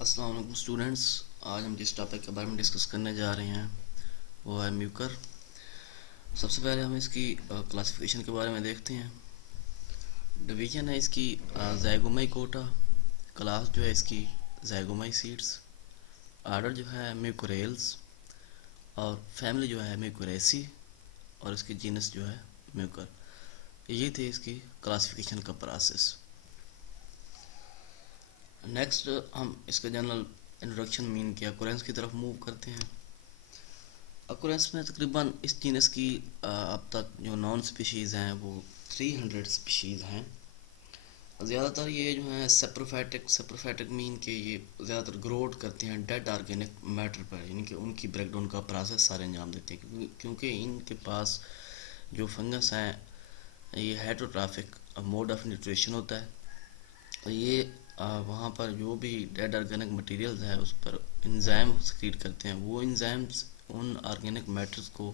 अस्सलाम वालेकुम स्टूडेंट्स। आज हम जिस टॉपिक के बारे में डिस्कस करने जा रहे हैं वो है म्यूकर। सबसे पहले हम इसकी क्लासिफिकेशन के बारे में देखते हैं। डिवीजन है इसकी ज़ाइगोमाई कोटा। क्लास जो है इसकी ज़ाइगोमाई सीड्स। आर्डर जो है म्यूकोरेल्स। और फैमिली जो है म्यूकोरेसी। और इसकी जीनस जो है म्यूकर। ये थे इसकी क्लासिफिकेशन का प्रोसेस। नेक्स्ट हम इसके जनरल इंट्रोडक्शन मीन के अकुरेंस की तरफ मूव करते हैं। अकुरेंस में तकरीबन इस जीनस की अब तक जो नॉन स्पीशीज़ हैं वो 300 स्पीशीज़ हैं। ज़्यादातर ये जो हैं सेप्रोफाइटिक मीन के ये ज़्यादातर ग्रोथ करते हैं डेड ऑर्गेनिक मैटर पर, यानी कि उनकी ब्रेकडाउन का प्रोसेस सारे अंजाम देते हैं, क्योंकि इनके पास जो फंगस हैं ये हेटरोट्राफिक मोड ऑफ न्यूट्रिशन होता है। और ये वहाँ पर जो भी डेड ऑर्गेनिक मटेरियल्स है उस पर इंजाइम सक्रीट करते हैं। वो इंजाइम्स उन ऑर्गेनिक मैटर्स को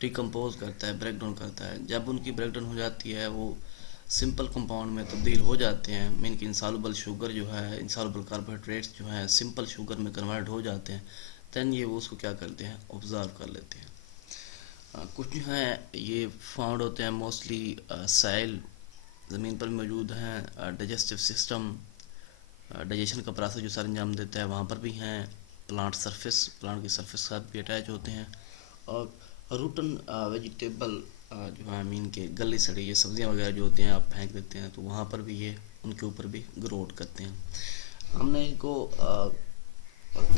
डिकम्पोज करता है, ब्रेक डाउन करता है। जब उनकी ब्रेक डाउन हो जाती है वो सिंपल कंपाउंड में तब्दील हो जाते हैं, मीन कि इंसॉल्युबल शुगर जो है, इंसॉल्युबल कार्बोहाइड्रेट्स जो है सिंपल शुगर में कन्वर्ट हो जाते हैं। दैन ये वो उसको क्या करते हैं, ऑब्जर्व कर लेते हैं। कुछ जो हैं ये फाउंड होते हैं मोस्टली साइल, ज़मीन पर मौजूद हैं। डाइजेस्टिव सिस्टम, डाइजेशन का प्रोसेस जो सारे अंजाम देता है वहाँ पर भी हैं। प्लांट की सरफेस के साथ भी अटैच होते हैं। और रूटन वेजिटेबल जो है मीन के गली सड़ी ये सब्जियां वगैरह जो होती हैं आप फेंक देते हैं तो वहाँ पर भी ये उनके ऊपर भी ग्रोथ करते हैं। हमने इनको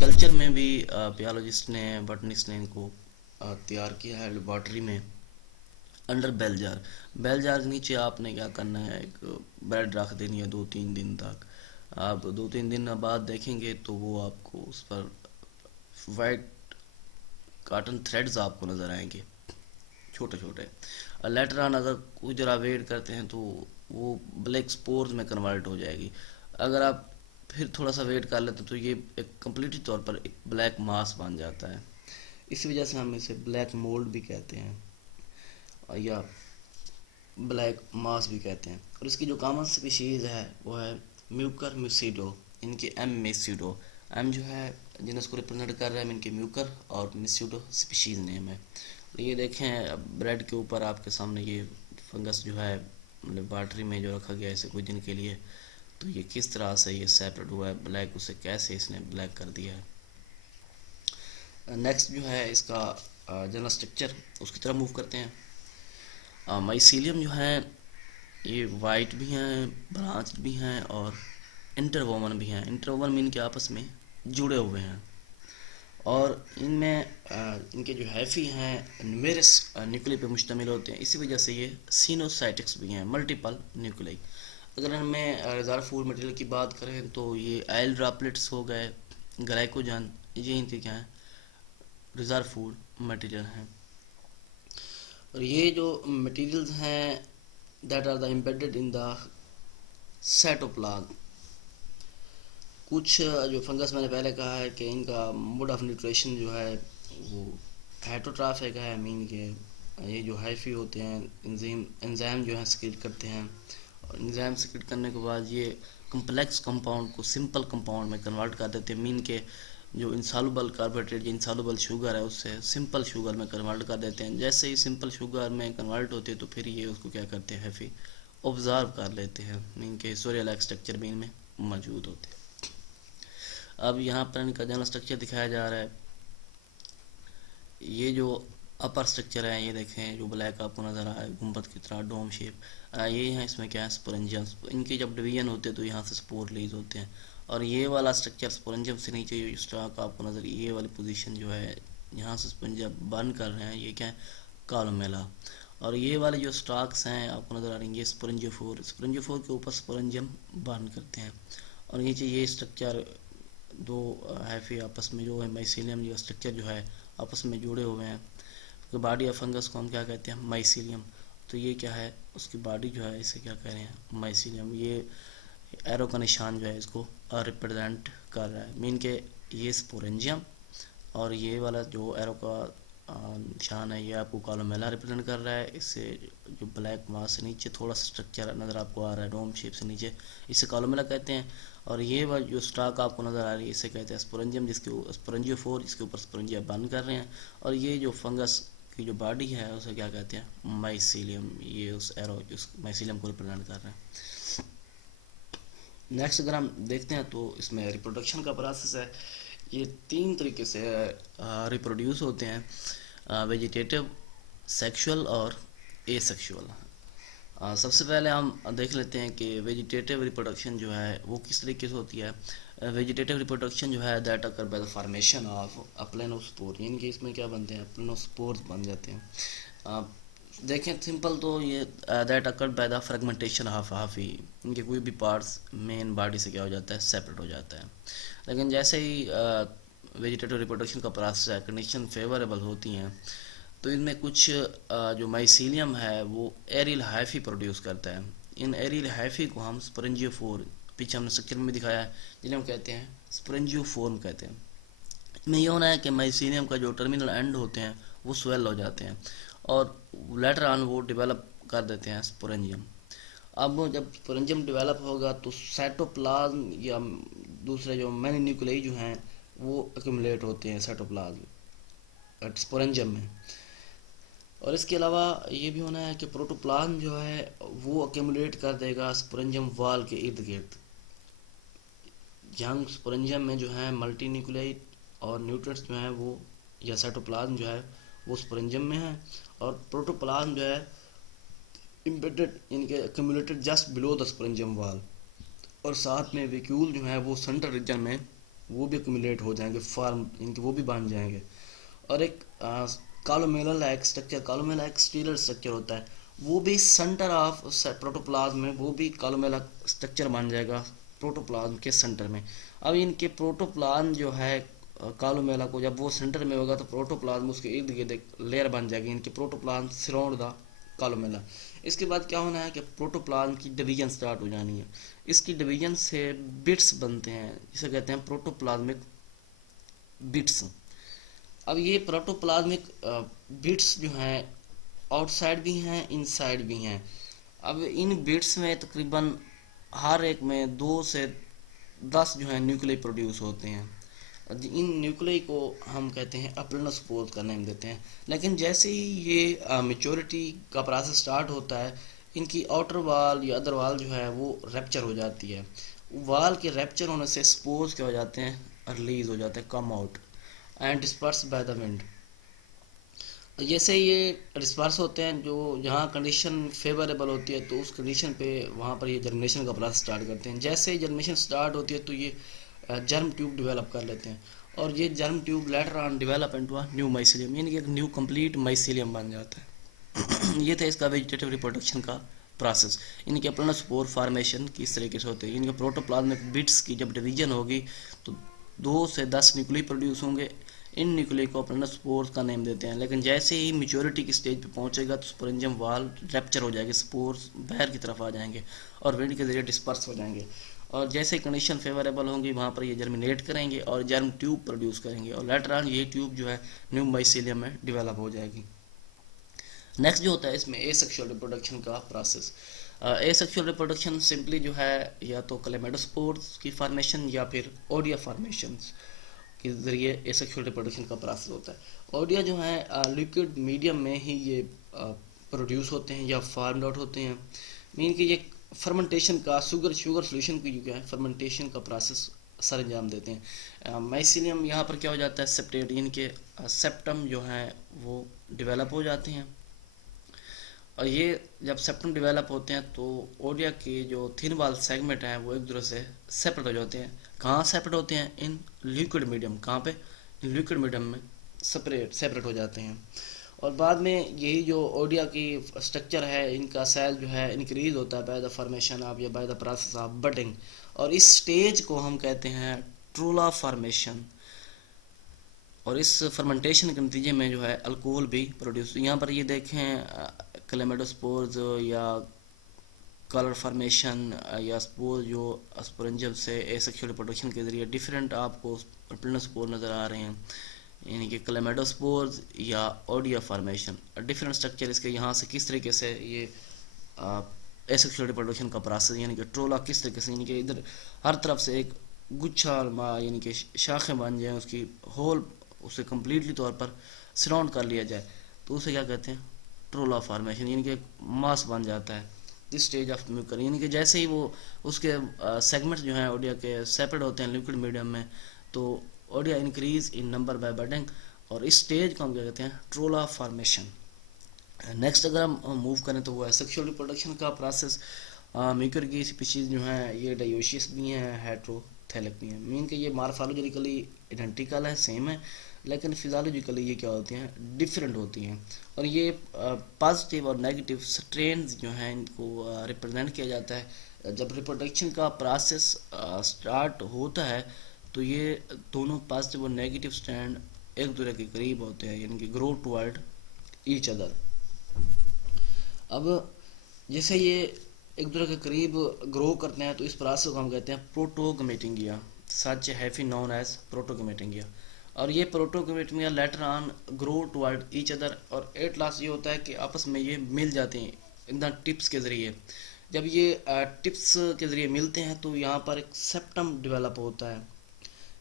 कल्चर में भी बायोलॉजिस्ट ने, बॉटनिस्ट ने इनको तैयार किया है लेबॉर्ट्री में अंडर बेल जार के नीचे आपने क्या करना है, एक ब्रेड रख देनी है 2-3 दिन तक। आप 2-3 दिन बाद देखेंगे तो वो आपको उस पर वाइट कॉटन थ्रेड्स आपको नज़र आएंगे, छोटे छोटे। और लेटर ऑन अगर कुछ जरा वेट करते हैं तो वो ब्लैक स्पोर्स में कन्वर्ट हो जाएगी। अगर आप फिर थोड़ा सा वेट कर लेते हैं तो ये एक कम्प्लीटली तौर पर एक ब्लैक मास बन जाता है। इसी वजह से हम इसे ब्लैक मोल्ड भी कहते हैं या ब्लैक मास भी कहते हैं। और इसकी जो कॉमन स्पीशीज़ है वो है म्यूकर म्यूसिडो, इनकी एम मेसिडो। एम जो है जिनस को रिप्रेजेंट कर रहा है इनके म्यूकर, और मिस्यूडो स्पीशीज़ नेम है। ये देखें ब्रेड के ऊपर आपके सामने ये फंगस जो है लेबॉर्ट्री में जो रखा गया है इसे कुछ दिन के लिए, तो ये किस तरह से ये सेपरेट हुआ है ब्लैक, उसे कैसे इसने ब्लैक कर दिया है। नेक्स्ट जो है इसका जनरल स्ट्रक्चर उसकी तरफ मूव करते हैं। माइसीलियम जो है ये वाइट भी हैं, ब्रांच भी हैं और इंटरवोवन भी हैं। इंटरवोवन मीन के आपस में जुड़े हुए हैं। और इनमें इनके जो हैफी हैं न्यूमेरस न्यूक्लियाई पे मुश्तमिल होते हैं, इसी वजह से ये सिनोसाइटिक्स भी हैं, मल्टीपल न्यूक्लियाई। अगर इनमें रिजर्व फूड मटेरियल की बात करें तो ये ऑयल ड्रॉपलेट्स हो गए, ग्लाइकोजन, ये इनके क्या हैं, रिजर्व फूड मटेरियल हैं। और ये जो मटेरियल्स हैं that are the embedded in the cytoplasm. कुछ जो फंगस मैंने पहले कहा है कि इनका मोड ऑफ न्यूट्रिशन जो है वो हेटरोट्राफिक है, मीन के ये जो हाइफी होते हैं एंजाइम जो है सिक्रीट करते हैं। और एंजाइम सिक्रीट करने के बाद ये कम्प्लेक्स कंपाउंड को सिंपल कंपाउंड में कन्वर्ट कर देते हैं, मीन के जो इंसॉल्युबल कार्बोहाइड्रेट या इंसॉल्युबल शुगर है उससे सिंपल शुगर में कन्वर्ट कर देते हैं। जैसे ही सिंपल शुगर में कन्वर्ट होते हैं तो फिर ये उसको क्या करते हैं, हैफी ऑब्जर्व कर लेते हैं, मीन के सोरिया लाइक स्ट्रक्चर भी इनमें मौजूद होते हैं। अब यहाँ पर इनका जनरल स्ट्रक्चर दिखाया जा रहा है। ये जो अपर स्ट्रक्चर है ये देखें जो ब्लैक आपको नज़र आ रहा है गुंबद की तरह डोम शेप, ये है इसमें क्या है, स्पोरेंजियम। इनके जब डिवीजन होते हैं तो यहाँ से स्पोर रिलीज होते हैं। और ये वाला स्ट्रक्चर स्पोरेंजियम से नीचे जो स्टॉक आपको नज़र, ये वाली पोजीशन जो है यहाँ से स्पोरेंजियम बर्न कर रहे हैं, ये क्या है, कॉलोमेला। और ये वाले जो स्टॉक्स हैं आपको नज़र आ रही है ये स्पोरेंजियोफोर के ऊपर स्पोरेंजियम बर्न करते हैं। और नीचे ये स्ट्रक्चर दो हैफी आपस में जो है माइसीलियम जो स्ट्रक्चर जो है आपस में जुड़े हुए हैं। तो बॉडी ऑफ फंगस को हम क्या कहते हैं, माइसीलियम। तो ये क्या है, उसकी बॉडी जो है इसे क्या कह रहे हैं, माइसीलियम। ये एरो का निशान जो है इसको रिप्रेजेंट कर रहा है, मीन के ये स्पोरेंजियम। और ये वाला जो एरो का निशान है, ये आपको कॉलमेला रिप्रेजेंट कर रहा है। इससे जो ब्लैक मास से नीचे थोड़ा सा स्ट्रक्चर नज़र आपको आ रहा है, डोम शेप से नीचे, इसे कॉलमेला कहते हैं। और ये वाली जो स्टाक आपको नज़र आ रही है, इसे कहते हैं स्पोरेंजियम, जिसके स्पोरेंजियोफोर, जिसके ऊपर स्पोरेंजिया बंद कर रहे हैं। और ये जो फंगस की जो बॉडी है उसे क्या कहते हैं, माइसीलियम, ये उस एरो उस माइसीलियम को रिप्रेजेंट कर रहे हैं। नेक्स्ट अगर हम देखते हैं तो इसमें रिप्रोडक्शन का प्रोसेस है। ये 3 तरीके से रिप्रोड्यूस होते हैं, वेजिटेटिव, सेक्सुअल और एसेक्सुअल। सबसे पहले हम देख लेते हैं कि वेजिटेटिव रिप्रोडक्शन जो है वो किस तरीके से होती है। वेजिटेटिव रिप्रोडक्शन जो है that occur by the formation of aplanospore, यानी कि इसमें क्या बनते हैं, अप्लेनोस्पोर्स बन जाते हैं। देखें सिंपल तो ये that occurred by the fragmentation of hyphae, इनके कोई भी पार्ट्स मेन बॉडी से क्या हो जाता है, सेपरेट हो जाता है। लेकिन जैसे ही वेजिटेटिव रिप्रोडक्शन का प्रोसेस है, कंडीशन फेवरेबल होती हैं, तो इनमें कुछ जो माइसीलियम है वो एरियल हाइफी प्रोड्यूस करता है। इन एरियल हाइफी को हम स्पोरेंजियोफोर, पीछे हमने स्ट्रक्चर में दिखाया है, जिन्हें हम कहते हैं स्पोरेंजियोफोर्म कहते हैं। इनमें यह होना है कि माइसीलियम का जो टर्मिनल एंड होते हैं वो स्वेल हो जाते हैं और लेटर ऑन वो डेवलप कर देते हैं स्पोरेंजियम। अब जब स्पोरेंजियम डेवलप होगा तो साइटोप्लाज्म या दूसरे जो मैनी न्यूक्लियाई जो हैं वो एक्यूमुलेट होते हैं साइटोप्लाज्म स्पोरेंजियम में। और इसके अलावा ये भी होना है कि प्रोटोप्लाज्म जो है वो एक्यूमुलेट कर देगा स्पोरेंजियम वाल के इर्द गिर्द। जहाँ स्पोरेंजियम में जो है मल्टी न्यूक्लियाई और न्यूट्रिएंट्स जो हैं वो, या साइटोप्लाज्म जो है वो स्पोरेंजियम में है, और प्रोटोप्लाज्म जो है इम्बेडेड इनके accumulated just below the sporangium वाल। और साथ में वैक्यूल जो है वो सेंट्रल रीजन में वो भी एक्यूमुलेट हो जाएंगे, फॉर्म इनके वो भी बन जाएंगे। और एक कॉलोमेला लाइक स्ट्रक्चर, कॉलोमेला एक स्टीलर स्ट्रक्चर होता है, वो भी सेंटर ऑफ प्रोटोप्लाज्म में वो भी कॉलोमेला स्ट्रक्चर बन जाएगा प्रोटोप्लाज्म के सेंटर में। अब इनके प्रोटोप्लाज्म जो है कॉलोमेला को जब वो सेंटर में होगा तो प्रोटोप्लाज्म उसके इर्द गिर्द एक लेयर बन जाएगी, इनके प्रोटोप्लाज्म सराउंड द कॉलोमेला। इसके बाद क्या होना है कि प्रोटोप्लाज्म की डिवीजन स्टार्ट हो जानी है। इसकी डिवीजन से बिट्स बनते हैं, जिसे कहते हैं प्रोटोप्लाज्मिक बिट्स। अब ये प्रोटोप्लाज्मिक बिट्स जो हैं आउटसाइड भी हैं, इनसाइड भी हैं। अब इन बिट्स में तकरीबन हर एक में 2 से 10 जो है न्यूक्लियाई प्रोड्यूस होते हैं। इन न्यूक्लियाई को हम कहते हैं अप्लेनोस्पोर्स का नेम देते हैं। लेकिन जैसे ही ये मेच्योरिटी का प्रोसेस स्टार्ट होता है, इनकी आउटर वाल या अदर वाल जो है वो रैप्चर हो जाती है। वाल के रैप्चर होने से स्पोर्स क्या हो जाते हैं, रिलीज हो जाते हैं, come out and disperse by the wind. जैसे ये डिस्पर्स होते हैं, जो जहाँ कंडीशन फेवरेबल होती है तो उस कंडीशन पे वहाँ पर ये जर्मिनेशन का प्रोसेस स्टार्ट करते हैं। जैसे ही जर्मिनेशन स्टार्ट होती है तो ये जर्म ट्यूब डेवलप कर लेते हैं, और ये germ tube later on develop into a new mycelium, यानी कि एक न्यू कंप्लीट माइसीलियम बन जाता है। ये था इसका वेजिटेटिव रिप्रोडक्शन का प्रोसेस। इनके अप्लेनोस्पोर फॉर्मेशन किस तरीके से होते हैं, इनके प्रोटोप्लाज्मिक बिट्स की जब डिवीजन होगी तो 2 से 10 न्यूक्लियाई प्रोड्यूस होंगे। इन न्यूक्लियाई को अप्लेनोस्पोर्स का नेम देते हैं। लेकिन जैसे ही मैच्योरिटी की स्टेज पे पहुंचेगा तो स्पोरेंजियम वाल रैप्चर हो जाएगी, स्पोर्स बाहर की तरफ आ जाएंगे और विंड के जरिए डिस्पर्स हो जाएंगे। और जैसे कंडीशन फेवरेबल होंगी वहाँ पर ये जर्मिनेट करेंगे और जर्म ट्यूब प्रोड्यूस करेंगे, और लेटर ऑन ये ट्यूब जो है न्यू माइसीलियम में डेवलप हो जाएगी। नेक्स्ट जो होता है इसमें एसेक्सुअल रिप्रोडक्शन का प्रोसेस। एसेक्सुअल रिप्रोडक्शन सिंपली जो है या तो क्लेमाइडोस्पोर्स की फॉर्मेशन या फिर ओडिया फॉर्मेशन के ज़रिए एसेक्सुअल रिप्रोडक्शन का प्रोसेस होता है। ओडिया जो है लिक्विड मीडियम में ही ये प्रोड्यूस होते हैं या फार्म आउट होते हैं। मीन कि ये फर्मेंटेशन का शुगर सोल्यूशन की जो है फर्मेंटेशन का प्रोसेस सर अंजाम देते हैं। माइसीलियम यहाँ पर क्या हो जाता है, सेप्टेट, इनके सेप्टम जो हैं वो डेवलप हो जाते हैं। और ये जब सेप्टम डेवलप होते हैं तो ओडिया के जो थिन वाल सेगमेंट हैं वो एक दूसरे से सेपरेट हो जाते हैं। कहाँ सेपरेट होते हैं, इन लिक्विड मीडियम, कहाँ पे, इन लिक्विड मीडियम में सेपरेट हो जाते हैं। और बाद में यही जो ओडिया की स्ट्रक्चर है, इनका सेल जो है इंक्रीज होता है बाय द फॉर्मेशन ऑफ या by the process of budding, और इस स्टेज को हम कहते हैं ट्रूला फॉर्मेशन। और इस फर्मेंटेशन के नतीजे में जो है अल्कोहल भी प्रोड्यूस, यहाँ पर ये देखें क्लेमाइडोस्पोर्स या कलर फॉर्मेशन या स्पोर जो स्पोरेंजियम से एसेक्सुअल रिप्रोडक्शन के जरिए डिफरेंट आपको अप्लेनोस्पोर नज़र आ रहे हैं। यानी कि क्लेमेडोस्पोर्स या ओडिया फॉर्मेशन। डिफरेंट स्ट्रक्चर इसके यहाँ से किस तरीके से ये एसेक्सुअल रिप्रोडक्शन का प्रोसेस, यानी कि ट्रोला किस तरीके से, यानी कि इधर हर तरफ से एक गुच्छा यानी कि शाखें बन जाए, उसकी होल उसे कम्प्लीटली तौर पर सराउंड कर लिया जाए, तो उसे क्या कहते हैं, ट्रोला फॉर्मेशन, यानी कि मास बन जाता है। दिस स्टेज ऑफ म्यूकर, यानी कि जैसे ही वो उसके सेगमेंट्स जो हैं ओडिया के सेपरेट होते हैं लिक्विड मीडियम में, तो Odia increase in number by budding, और इस स्टेज को हम क्या कहते हैं, ट्रोला फॉर्मेशन। नेक्स्ट अगर हम मूव करें तो वो है सेक्सुअल रिप्रोडक्शन का प्रोसेस। म्यूकर की स्पीशीज़ जो हैं ये डायोशियस भी हैं, हेट्रोथैलिक भी हैं, मीन कि ये मार्फोलॉजिकली आइडेंटिकल है, सेम है, लेकिन फिजियोलॉजिकली ये क्या होती हैं, डिफरेंट होती हैं। और ये पॉजिटिव और नेगेटिव स्ट्रेन्स जो हैं इनको रिप्रेजेंट किया जाता है। जब रिप्रोडक्शन का प्रोसेस स्टार्ट होता है तो ये दोनों पॉजिटिव और नेगेटिव स्ट्रैंड एक दूसरे के करीब होते हैं, यानी कि ग्रो टुवर्ड ईच अदर। अब जैसे ये एक दूसरे के करीब ग्रो करते हैं तो इस प्रोसेस को हम कहते हैं protogametangia, such heavy known as protogametangia. और ये protogametangia later on grow toward each other, और एट लास्ट ये होता है कि आपस में ये मिल जाते हैं इन द टिप्स के ज़रिए। जब ये टिप्स के ज़रिए मिलते हैं तो यहाँ पर एक सेप्टम डेवलप होता है,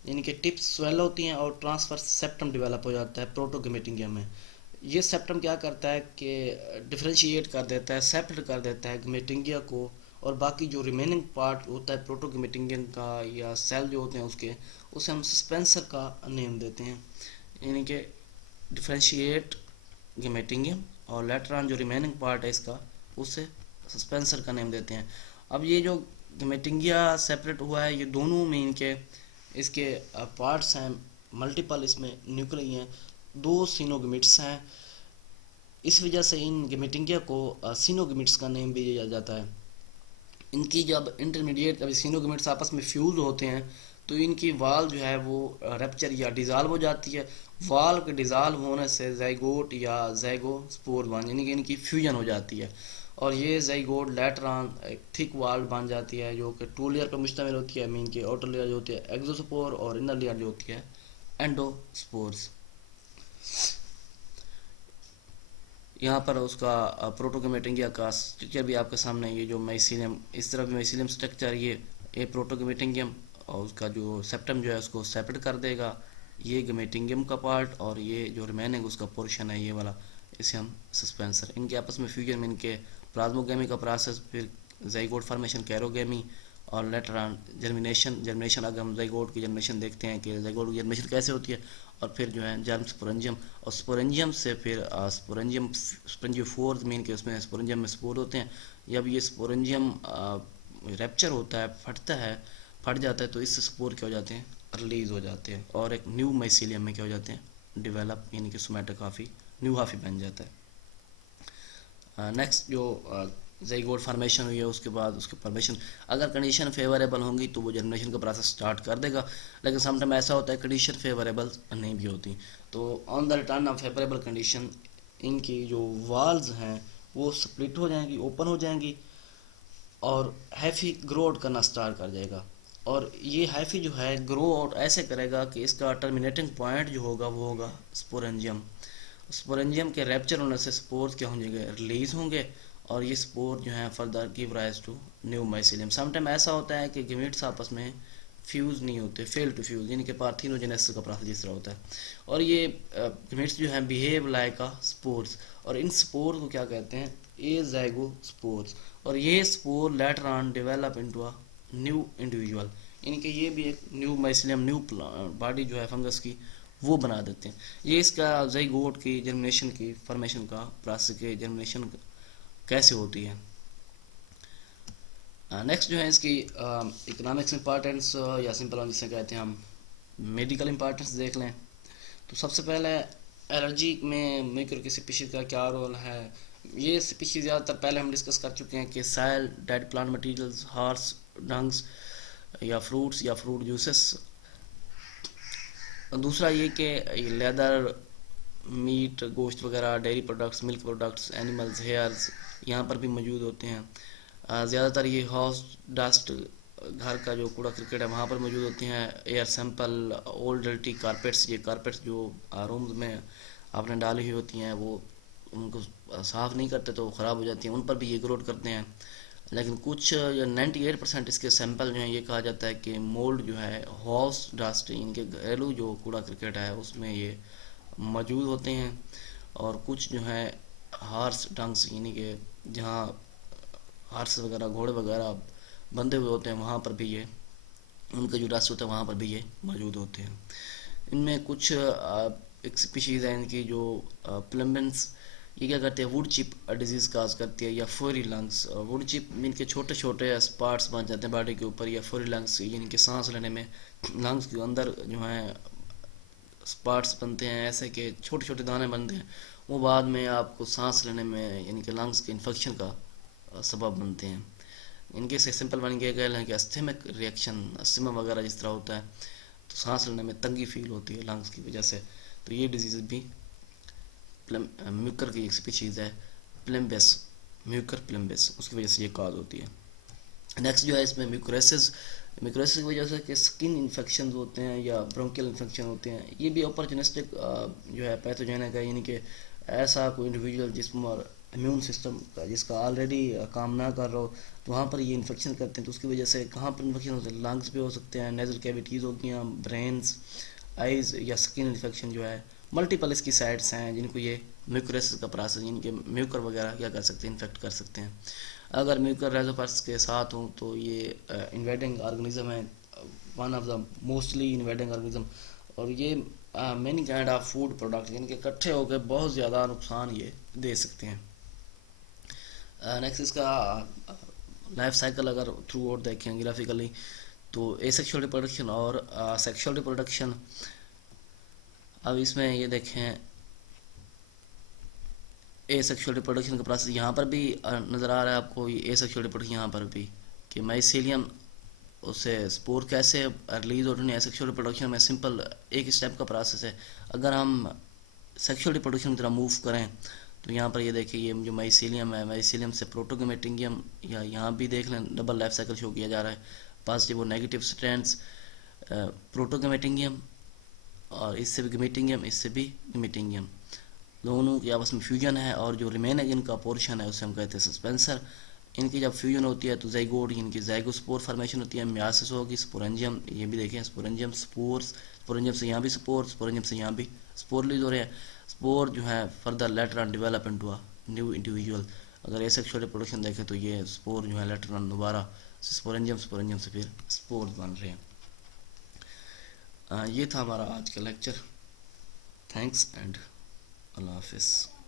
यानी कि टिप्स स्वेल होती हैं और ट्रांसफर सेप्टम डेवलप हो जाता है प्रोटोगमेटिंगिया में। ये सेप्टम क्या करता है कि डिफ्रेंशिएट कर देता है, सेपरेट कर देता है गमेटिंगिया को, और बाकी जो रिमेनिंग पार्ट होता है प्रोटोगमेटिंगियन का या सेल जो होते हैं उसके, उसे हम सस्पेंसर का नेम देते हैं, यानी कि डिफ्रेंशिएट गमेटिंगियम, और लेटर ऑन जो रिमेनिंग पार्ट है इसका उसे सस्पेंसर का नेम देते हैं। अब ये जो गमेटिंगिया सेपरेट हुआ है, ये दोनों में इनके इसके पार्ट्स हैं मल्टीपल, इसमें न्यूक्लियस हैं, दो सिनोगमिट्स हैं, इस वजह से इन गमेटिंगिया को सिनोगमिट्स का नेम भी दिया जाता है। इनकी जब इंटरमीडिएट जब सिनोगमिट्स आपस में फ्यूज होते हैं तो इनकी वाल जो है वो रैप्चर या डिज़ाल्व हो जाती है। वाल के डिज़ाल्व होने से ज़ाइगोट या ज़ाइगोस्पोर बन, यानी कि इनकी फ्यूजन हो जाती है, और ये ज़ाइगोट लेटर ऑन एक थिक वाल बन जाती है जो कि टू लेयर पर मुश्तमिल होती है, मीन के आउटर लेयर जो होती है एक्सोस्पोर और इनर लेयर जो होती है एंडोस्पोर्स। यहाँ पर उसका प्रोटोगमेटिंगिया का स्ट्रक्चर भी आपके सामने, ये जो माइसीलियम, इस तरह भी माइसीलियम स्ट्रक्चर, ये प्रोटोगमेटिंगियम, और उसका जो सेप्टम जो है उसको सेपरेट कर देगा, ये गमेटिंगियम का पार्ट, और ये जो रिमेनिंग उसका पोर्शन है ये वाला, इसे हम सस्पेंसर। इनके आपस में फ्यूजन में इनके प्लाज्मोगेमी का प्रोसेस, फिर जाइगोट फॉर्मेशन, कैरोगेमी, और लेटर ऑन जर्मिनेशन अगर हम जाइगोट की जर्मिनेशन देखते हैं कि जाइगोट की जर्मिनेशन कैसे होती है, और फिर जो है जर्म स्पोरेंजियम, और स्पोरेंजियम से फिर स्पोरेंजियोफोर्स, मीन के उसमें स्पोरेंजियम में स्पोर होते हैं। जब ये स्पोरेंजियम रैप्चर होता है, फट जाता है, तो इससे स्पोर क्या हो जाते हैं, रिलीज हो जाते हैं, और एक न्यू माइसीलियम में क्या हो जाते हैं, डिवेलप, यानी कि सोमैटिक हाफी, न्यू हाफी बन जाता है। नेक्स्ट जो जाइगोट फॉर्मेशन हुई है उसके बाद उसके फॉर्मेशन, अगर कंडीशन फेवरेबल होंगी तो वो जर्मिनेशन का प्रोसेस स्टार्ट कर देगा, लेकिन समटाइम ऐसा होता है कंडीशन फेवरेबल नहीं भी होती, तो on the return of favourable condition इनकी जो वाल्स हैं वो स्प्लिट हो जाएंगी, ओपन हो जाएंगी, और हैफी ग्रो आउट करना स्टार्ट कर जाएगा। और ये हैफी जो है ग्रो आउट ऐसे करेगा कि इसका टर्मिनेटिंग पॉइंट जो होगा वो होगा स्पोरेंजियम। स्पोरेंजियम के रैप्चर होने से स्पोर्स क्या होंगे, रिलीज होंगे, और ये स्पोर जो है further give rise to new mycelium. Sometime ऐसा होता है कि गमीट्स आपस में फ्यूज़ नहीं होते, फेल टू फ्यूज़, यानी कि पार्थिनोजेनेसिस का प्रोसेस जिस तरह होता है, और ये गमीट्स जो हैं बिहेव लाइक अ स्पोर्स, और इन स्पोर को क्या कहते हैं, ए ज़ाइगोस्पोर्स, और ये spore later on develop into a new individual, यानी कि ये भी एक न्यू माइसीलियम, न्यू बॉडी जो है फंगस की वो बना देते हैं। ये इसका ज़ाइगोट की जर्मिनेशन की फॉर्मेशन का प्रोसेस के जर्मिनेशन कैसे होती है। नेक्स्ट जो है इसकी इकोनॉमिक्स इम्पॉर्टेंस, या सिंपल जिसे कहते हैं हम मेडिकल इम्पॉर्टेंस देख लें, तो सबसे पहले एलर्जी में म्यूकर की स्पीशीज़ का क्या रोल है। ये स्पीशीज़ ज़्यादातर पहले हम डिस्कस कर चुके हैं कि साइल, dead plant materials, horse dunks या फ्रूट्स या फ्रूट जूसेस। दूसरा ये कि लेदर, मीट, गोश्त वगैरह, dairy products, milk products, animals hairs यहाँ पर भी मौजूद होते हैं। ज़्यादातर ये हॉर्स डस्ट घर का जो कूड़ा क्रिकेट है वहाँ पर मौजूद होती हैं। Air sample, old dirty carpets, ये कारपेट्स जो रूम्स में आपने डाली हुई होती हैं वो उनको साफ़ नहीं करते तो ख़राब हो जाती हैं, उन पर भी ये ग्रोथ करते हैं। लेकिन कुछ या 98% इसके सैंपल जो हैं ये कहा जाता है कि मोल्ड जो है हाउस डस्ट, इनके घरेलू जो कूड़ा क्रिकेट है उसमें ये मौजूद होते हैं। और कुछ जो है हार्स डंग्स, यानी कि जहाँ हार्स वगैरह, घोड़े वगैरह बंधे हुए होते हैं वहाँ पर भी ये, उनका जो रस होता है वहाँ पर भी ये मौजूद होते हैं। इनमें कुछ एक स्पीशीज़ है इनकी जो प्लम्बेंस, ये क्या करते हैं, वुड चिप डिजीज़ काज करती है, या फोरी लंग्स। वुड चिप इनके छोटे छोटे स्पॉट्स बन जाते हैं बॉडी के ऊपर, या फोरी लंग्स यानी कि सांस लेने में लंग्स के अंदर जो है स्पॉट्स बनते हैं, ऐसे कि छोटे छोटे दाने बनते हैं, वो बाद में आपको सांस लेने में यानी कि लंग्स के इन्फेक्शन का सबब बनते हैं। इनके से सिंपल बन गया गया है कि अस्थेमिक रिएक्शन, अस्थमा वगैरह जिस तरह होता है तो सांस लेने में तंगी फील होती है लंग्स की वजह से, तो ये डिजीज़ भी म्यूकर की एक स्पीशीज़ है, प्लम्बेस, म्यूकर प्लम्बेस, उसकी वजह से ये काज होती है। नेक्स्ट जो है इसमें म्यूकोरेसिस, म्यूकोरेसिस की वजह से कि स्किन इन्फेक्शन होते हैं या ब्रोंकियल इन्फेक्शन होते हैं, ये भी अपॉर्चुनिस्टिक जो है पैथोजेनिक है, यानी कि ऐसा कोई इंडिविजुअल जिसमें इम्यून सिस्टम का जिसका ऑलरेडी काम ना कर रहा हो तो वहाँ पर ये इन्फेक्शन करते हैं, तो उसकी वजह से कहाँ पर इन्फेक्शन होते हैं, लंग्स पे हो सकते हैं, नेजल कैविटीज़ होती हैं, ब्रेन्स, आइज़, या स्किन इन्फेक्शन जो है मल्टीपल इसकी साइड्स हैं जिनको ये म्यूकोरेसिस का प्रोसेस, जिनके म्यूकर वगैरह क्या कर सकते हैं, इन्फेक्ट कर सकते हैं। अगर म्यूकर रेजोपर्स के साथ हों तो ये इन्वेडिंग ऑर्गेनिज्म है, one of the mostly invading organism, और ये many kind of food product जिनके इकट्ठे होकर बहुत ज़्यादा नुकसान ये दे सकते हैं। नेक्स्ट इसका लाइफ साइकिल अगर थ्रू आउट देखें ग्राफिकली तो एसेक्सुअल रिप्रोडक्शन और सेक्सुअल रिप्रोडक्शन। अब इसमें ये देखें एसेक्सुअल रिप्रोडक्शन का प्रोसेस यहाँ पर भी नज़र आ रहा है आपको, ये एसेक्सुअल रिप्रोडक्शन यहाँ पर भी कि माइसेलियम उससे स्पोर कैसे रिलीज होते हैं। सेक्सुअल रिप्रोडक्शन में सिंपल एक स्टेप का प्रोसेस है। अगर हम सेक्सुअल रिप्रोडक्शन की तरफ मूव करें तो यहाँ पर ये देखिए, ये जो माइसेलियम है, माइसेलियम से प्रोटोगमेटिंगियम, या यहाँ भी देख लें डबल लाइफ साइकिल शो किया जा रहा है, पॉजिटिव और नेगेटिव स्ट्रैंड्स, प्रोटोगमेटिंगियम, और इससे भी गमेटिंगियम, इससे भी गमेटिंगियम, दोनों की आपस में फ्यूजन है, और जो रिमेनिंग इनका पोर्शन है उसे हम कहते हैं सस्पेंसर। इनकी जब फ्यूजन होती है तो जाइगोट, इनकी जाइगोस्पोर फॉर्मेशन होती है, मियासिस होगी, स्पोरेंजियम, ये भी देखें स्पोरेंजियम, स्पोर्स, स्पोरेंजियम से यहाँ भी स्पोर, स्पोरेंजियम से यहाँ भी स्पोर रिलीज हो रहे हैं। स्पोर जो है further later on develop into a new individual. अगर एसेक्सुअल रिप्रोडक्शन देखें तो ये स्पोर जो है लेटर ऑन दोबारा स्पोरेंजियम, स्पोरेंजियम से फिर स्पोर बन रहे हैं। ये था हमारा आज का लेक्चर। थैंक्स एंड अल्लाह हाफिज़।